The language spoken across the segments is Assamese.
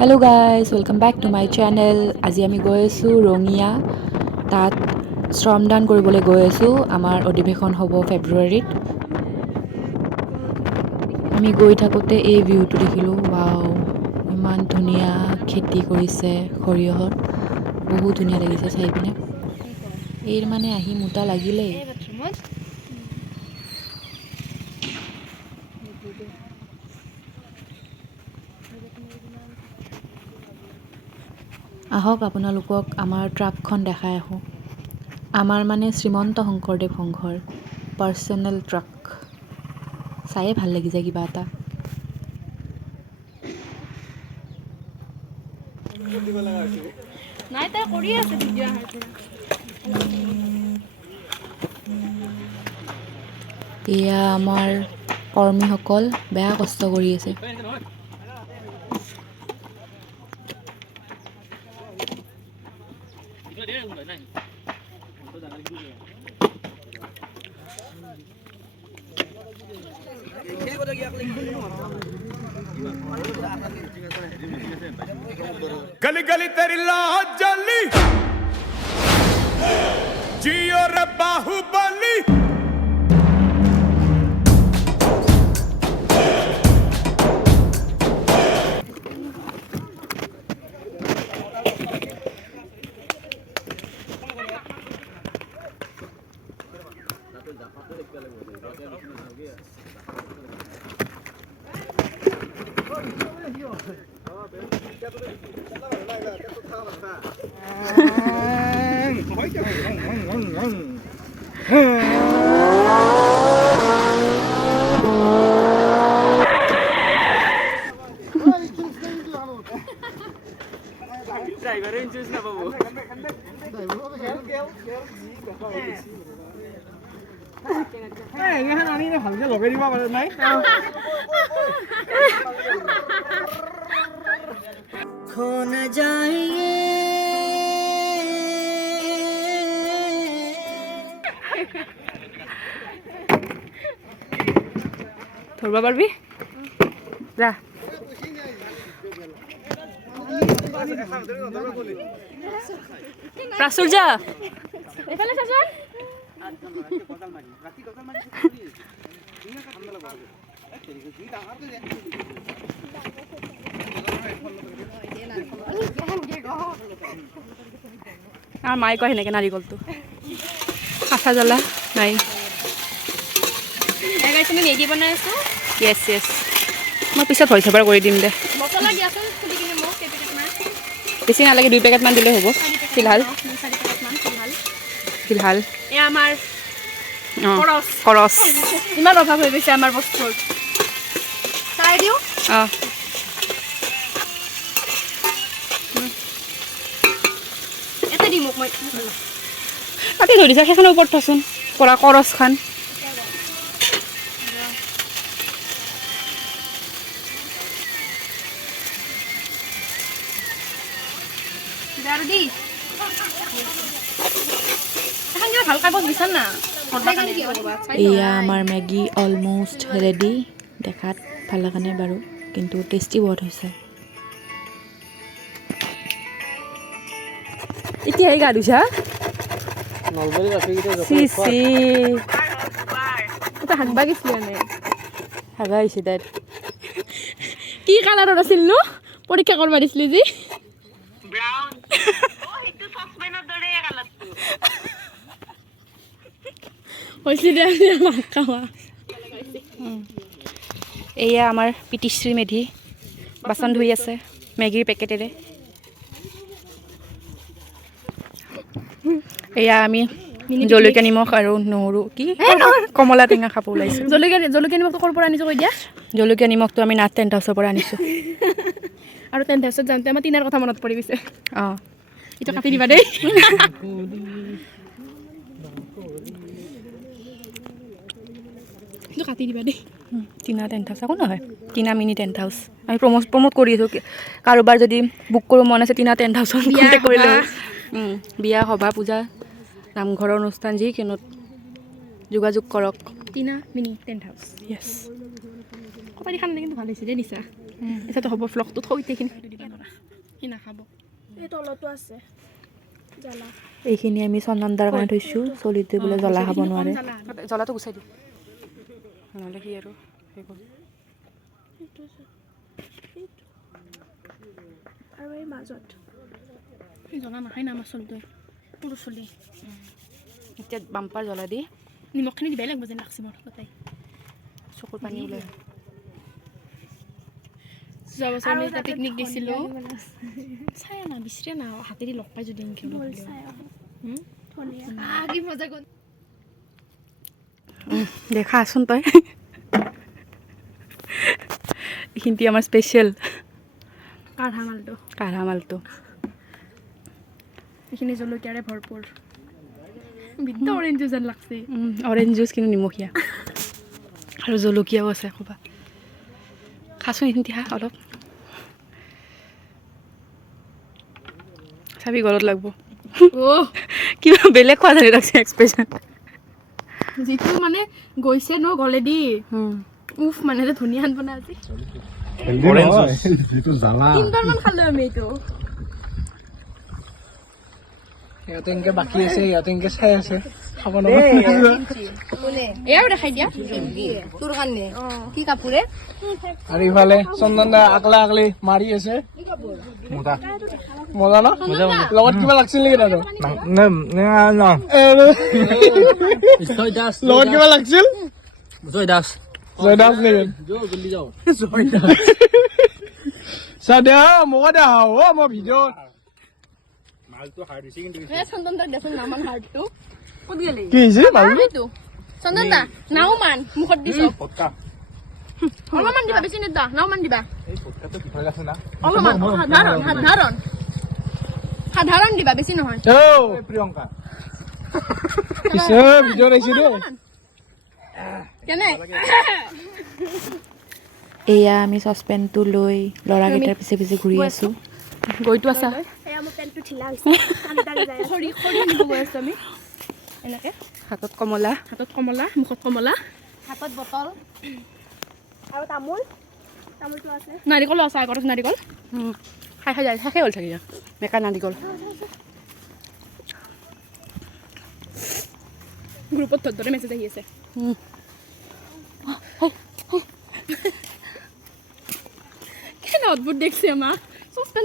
Hello' guys welcome back to my channel. আজি আমি গৈ আছোঁ ৰঙিয়া, তাত শ্ৰমদান কৰিবলৈ গৈ আছোঁ। আমাৰ অধিৱেশন হ'ব ফেব্ৰুৱাৰীত। আমি গৈ থাকোঁতে এই ভিউটো দেখিলোঁ। ৱাও, ইমান ধুনীয়া খেতি কৰিছে সৰিয়হৰ, বহুত ধুনীয়া লাগিছে চাই পিনে। এই মানে আহি মোটা লাগিলেই। আহক আপোনালোকক আমাৰ ট্ৰাকখন দেখাই আহোঁ। আমাৰ মানে শ্ৰীমন্ত শংকৰদেৱ সংঘৰ পাৰ্চনেল ট্ৰাক। চায়ে ভাল লাগি যায় কিবা এটা। এয়া আমাৰ কৰ্মীসকল বেয়া কষ্ট কৰি আছে। गली गली तेरी लाज जली जियो रे बाहुबली ভালকে লগাই দিব পাৰে নাই खो न जाइए ধৰবা পাৰবি যা। প্ৰাচুৰ্য এইফালে চাচোন। আৰু মায়ে কয় সেনেকৈ নাৰিকলটো আঠা জ্বলা নাই। তুমি মেগী বনাই আছো। য়েছ য়েছ, মই পিছত ভইচ অভাৰ কৰি দিম দে। মছলা দিয়াচোন খুলি কিনে মোক কেইপেকেটমান। বেছি নালাগে, 2 পেকেটমান দিলেই হ'ব। ফিলহাল 4 পেকেটমান ফিলহাল। ফিলহাল এয়া আমাৰ অঁ খৰচ। খৰচ। ইমান অভাৱ হৈ গৈছে আমাৰ বস্তুৰ। চাই দিওঁ। অঁ এটা দিম মোক মই। তাতে ধৰি যা, সেইখনৰ ওপৰত থচোন পৰা কৰচ খান। আৰু দি এখন কিবা ভাল কাগজ বিচাৰ না। এয়া আমাৰ মেগী অলম'ষ্ট ৰেডি। দেখাত ভাল লগা নাই বাৰু, কিন্তু টেষ্টি বহুত হৈছে। এতিয়াহে গা ধুইছা? হাগবা গেছলি এনে হাগা হৈছে তাইত। কি কালাৰত আছিল নো পৰীক্ষা কৰিব দিছিলি যি? এয়া আমাৰ পিতিশ্ৰী মেধি বাচন ধুই আছে মেগীৰ পেকেটেৰে। এয়া আমি জলকীয়া নিমখ আৰু নহৰু কি কমলা টেঙা খাব ওলাইছোঁ। জলকীয়া নিমখটো ক'ৰ পৰা আনিছোঁ কৈ দিয়া। জলকীয়া নিমখটো আমি নাথ টেণ্ট হাউচৰ পৰা আনিছোঁ। আৰু টেণ্ট হাউচত যাওঁতে আমাৰ টিনাৰ কথা মনত পৰি গৈছে। অঁ এইটো কাটি দিবা দেই। এইটো কাটি দিবা দেই। টিনা টেণ্ট হাউচ একো নহয়, টিনা মিনি টেণ্ট হাউচ। আমি প্ৰমোট কৰি আছোঁ। কাৰোবাৰ যদি বুক কৰিব মন আছে টিনা টেণ্ট হাউচত কণ্টেক্ট কৰিলে। বিয়া সভা পূজা নামঘৰৰ অনুষ্ঠান যিকোনোত যোগাযোগ কৰক। Tina mini tent house. য়েছ। কপাৰী খান কিন্তু ভাল হৈছে দেই নিছা। এতিয়াতো হ'ব ফ্লগটো থৈ এইখিনি সি নাখাব এই তলতো আছে জ্বলা এইখিনি আমি চন্দনদাৰ কাৰণে থৈছোঁ চলিটোৱে বোলে জ্বলা খাব নোৱাৰে জ্বলাটো গুচাই দিওঁ নহ'লে কি আৰু সেই কৰোঁ আৰু এই মাজত জ্বলা নাখায় না আমাৰ চলিটোৱে সৰু চলি এতিয়া বাম্পাৰ জ্বলা দি নিমখখিনি দিবাই লাগিব যেন লাগছে মোৰ গোটাই চকুৰ পানী ওলাই যোৱা বছৰ আমি এটা পিকনিক গৈছিলোঁ চাই না বিচাৰে না হাতেদি লগ পাই যদি এনেকৈ কি মজা গ'ল দেখাচোন তই এইখিনি আমাৰ স্পেচিয়েল কাঢ়া মালটো এইখিনি জলকীয়াৰে ভৰপূৰ বিদ্য অৰেঞ্জ জুচ যেন লাগছে অৰেঞ্জ জুচ কিন্তু নিমখীয়া আৰু জলকীয়াও আছে ক'বা খাচোন এইখিনি খা অলপ চাবি গলত লাগব কিবা বেলেগ খোৱা জানি লাগছে এক্সপ্ৰেশ্যন যিটো মানে গৈছে ন গলেদি উফ মানে যে ধুনীয়া বনাই আজি তিনবাৰমান খালোঁ আমি এইটো সিহঁতে এনেকে বাকী আছে সিহঁতে এনেকে চাই আছে খাব নাপায় এয়াও দেখাই দিয়া তোৰ কাৰণে কি কাপোৰে আৰু ইফালে চন্দন দা আকলা আকলি মাৰি আছে মজা ন লগত কিবা লাগছিল নেকি তাতো লগত কিবা লাগছিল জয় দাস নেকি চা দে মোক দে মই ভিডিঅ' চন্দন দাক দেখোন নামান হাৰ্টটো ক'ত গেলি কি হৈছে এইটো চন্দন দা নাও মান মুখত দিছ অলপমান দিবা বেছি নিদা নাও মান দিবা অলপমান সাধাৰণ দিবা বেছি নহয় প্ৰিয়ংকা পিছে ভিডিঅ' আহিছে দেই কেনে এয়া আমি চচপেনটো লৈ ল'ৰাকেইটাৰ পিছে পিছে ঘূৰি আছোঁ গৈতো আছা খৰি নিব গৈ আছোঁ আমি এনেকৈ হাতত কমলা মুখত কমলা হাতত বটল আৰু তামোলটো আছে নাৰিকলো আছে আগত নাৰিকল খাই যায় শেষে হ'ল চাগে মেকা নাৰিকল গ্ৰুপত ধৰে মেছেজ আহি আছে কেনে অদ্ভুত দেখছি আমাক চচপেন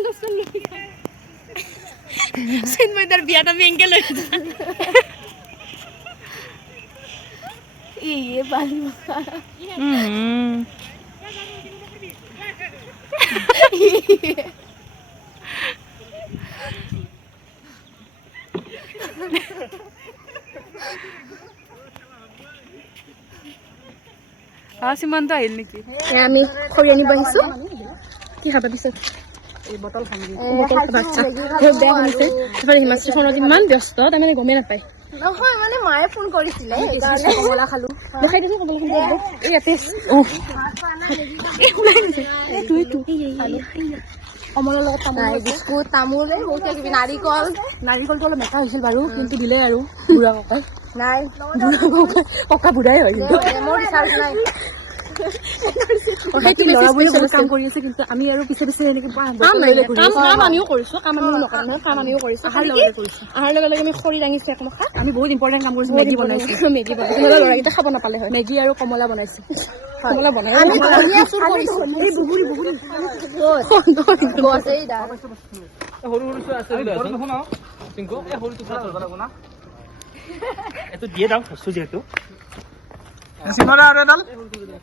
চিন্ময়দাৰ বিয়াত আমি এংকে লৈ সীমান্ত আহিল নেকি আমি খৰি আনিব আহিছোঁ কি খাবা পিছত হিমাশ্ৰী ফোনত ইমান ব্যস্ত তাৰমানে গমেই নাপায় নহয় মানে মায়ে ফোন কৰিছিলে সেইকাৰণে কমলা খালো দেখাই দিছোঁ কমলা ইয়াতে কমলৰ লগত তামোল বিস্কুট তামোল বহুত কিবি নাৰিকলটো অলপ মেকা হৈছিল বাৰু কিন্তু দিলে আৰু বুঢ়া ককাই নাই ককা বুঢ়াই হয় কিন্তু মোৰ ৰিচাৰ্জ নাই ল'ৰাবোৰে বহুত কাম কৰি আছে কিন্তু আমি আৰু পিছে পিছে এনেকে কাম আমিও কৰিছোঁ কাম আমিও কৰিছোঁ অহাৰ লগে লগে আমি খৰি দাঙিছোঁ একমখা আমি বহুত ইম্পৰ্টেণ্ট কাম কৰিছোঁ মেগী বনাইছোঁ মেগী বনাইছোঁ নহ'লে ল'ৰাকেইটা খাব নাপালে হয় মেগী আৰু কমলা বনাইছোঁ কমলা বনাই এইটো দিয়ে দাও বস্তু যিহেতু চিমাৰা আৰু এডাল ধৰিলে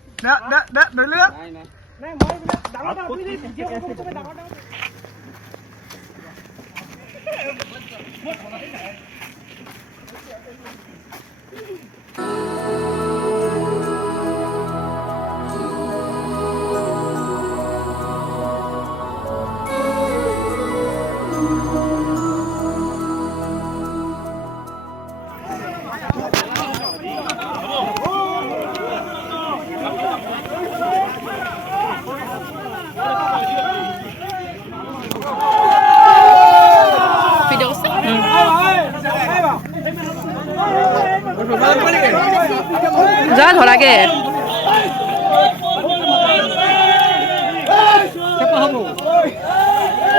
যা ধৰাকে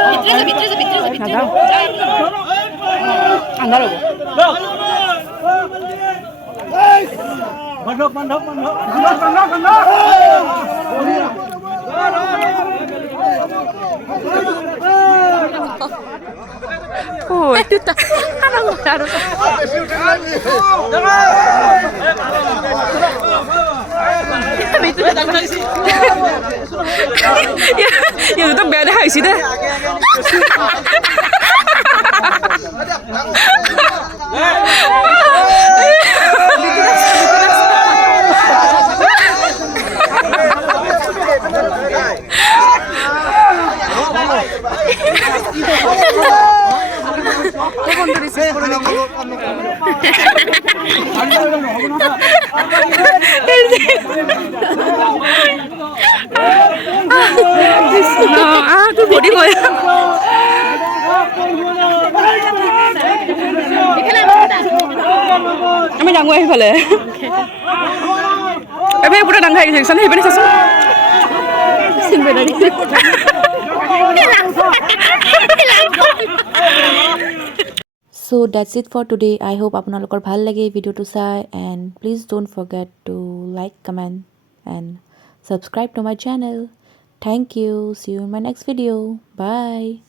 ভিতৰে যাবি নাযাওঁ আন্ধাৰ হ'ব বন্ধক বন্ধক বন্ধক তো বেয়া দেখা হৈছে দে তুই বডি কই আমি ডাঙৰ আহিফালে এবাৰ পুৰা ডাঙৰ আহি গৈছে সেইপিনে চাচোন So that's it for today. I hope আপোনালোকৰ ভাল লাগে ভিডিঅ'টো চাই and please don't forget to like, comment and subscribe to my channel. Thank you. See you in my next video. Bye.